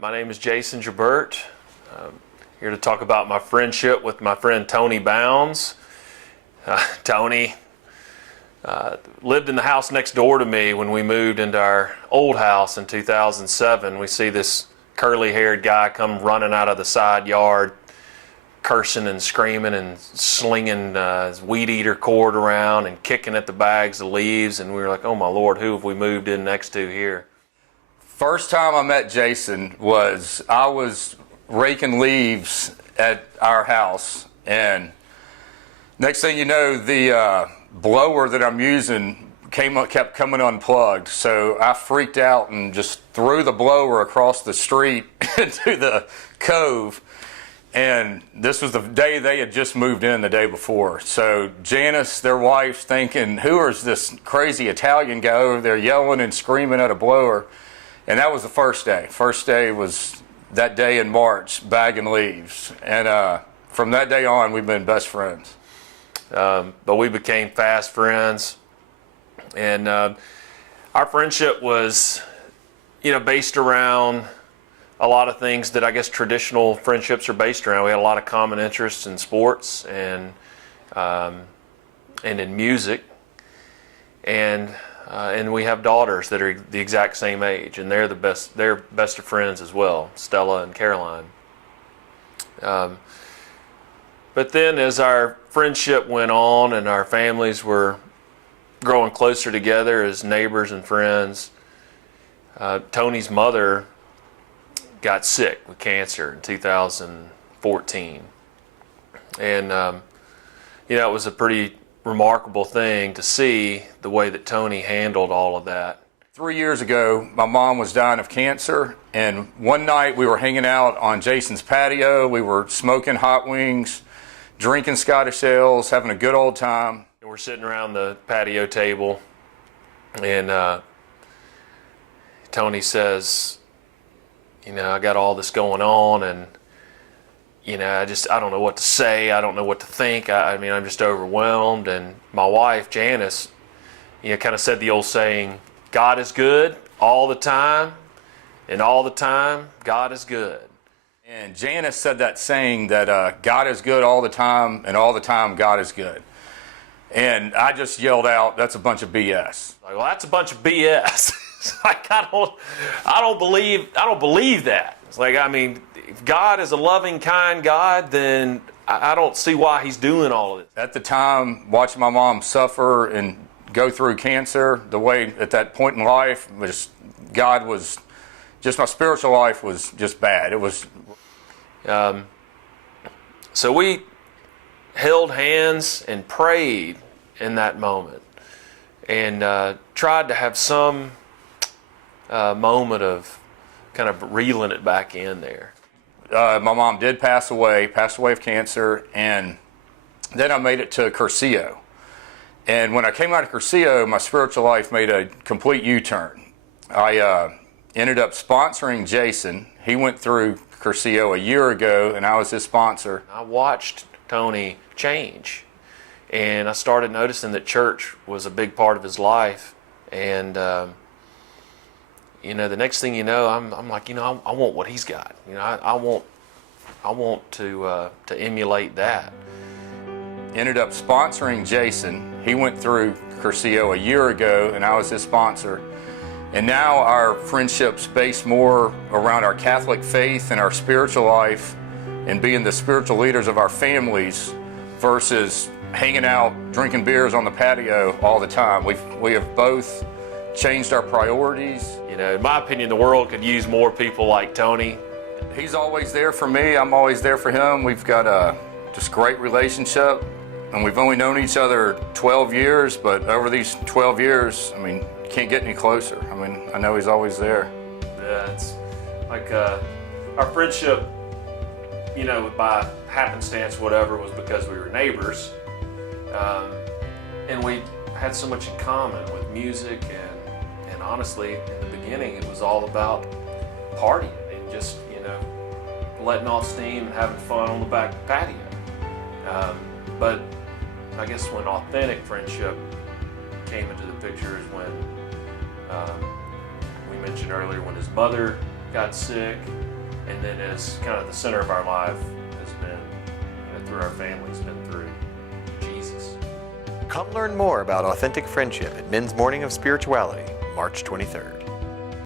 My name is Jason Jabert. Here to talk about my friendship with my friend Tony Bounds. Tony lived in the house next door to me when we moved into our old house in 2007. We see this curly-haired guy come running out of the side yard, cursing and screaming and slinging his weed eater cord around and kicking at the bags of leaves. And we were like, oh my Lord, who have we moved in next to here? First time I met Jason I was raking leaves at our house, and next thing you know, the blower that I'm using kept coming unplugged. So I freaked out and just threw the blower across the street into the cove. And this was the day they had just moved in the day before. So Janice, their wife, thinking, who is this crazy Italian guy over there yelling and screaming at a blower? And that was the first day. First day was that day in March, bagging leaves. And from that day on, we've been best friends. But we became fast friends. And our friendship was, based around a lot of things that I guess traditional friendships are based around. We had a lot of common interests in sports and in music. And we have daughters that are the exact same age, and they're best of friends as well, Stella and Caroline. But then as our friendship went on and our families were growing closer together as neighbors and friends, Tony's mother got sick with cancer in 2014. And, it was a pretty remarkable thing to see the way that Tony handled all of that. 3 years ago, my mom was dying of cancer, and one night we were hanging out on Jason's patio. We were smoking hot wings, drinking Scottish ales, having a good old time. And we're sitting around the patio table, and Tony says, I got all this going on, and I don't know what to say. I don't know what to think. I'm just overwhelmed. And my wife, Janice, kind of said the old saying, God is good all the time, and all the time, God is good. And Janice said that saying that God is good all the time, and all the time, God is good. And I just yelled out, that's a bunch of BS. Like, well, that's a bunch of BS. It's like, I don't believe that. It's like, if God is a loving, kind God, then I don't see why he's doing all of this. At the time, watching my mom suffer and go through cancer, the way at that point in life, my spiritual life was just bad. It was. So we held hands and prayed in that moment, and tried to have some moment of kind of reeling it back in there. My mom did pass away of cancer, and then I made it to Curcio. And when I came out of Curcio, my spiritual life made a complete U-turn. I ended up sponsoring Jason. He went through Curcio a year ago, and I was his sponsor. I watched Tony change, and I started noticing that church was a big part of his life. And the next thing you know, I'm like, I want what he's got. I want to emulate that. Ended up sponsoring Jason. He went through Curcio a year ago, and I was his sponsor. And now our friendship's based more around our Catholic faith and our spiritual life and being the spiritual leaders of our families versus hanging out, drinking beers on the patio all the time. We have both changed our priorities. In my opinion, the world could use more people like Tony. He's always there for me. I'm always there for him. We've got a just great relationship, and we've only known each other 12 years, but over these 12 years, can't get any closer. I know he's always there. Yeah, it's like our friendship, by happenstance, whatever, was because we were neighbors, and we had so much in common with music, and honestly, in the beginning, it was all about partying and just, letting off steam and having fun on the back patio. But I guess when authentic friendship came into the picture is when we mentioned earlier, when his mother got sick, and then is kind of the center of our life has been, through our family's been through Jesus. Come learn more about authentic friendship at Men's Morning of Spirituality, March 23rd.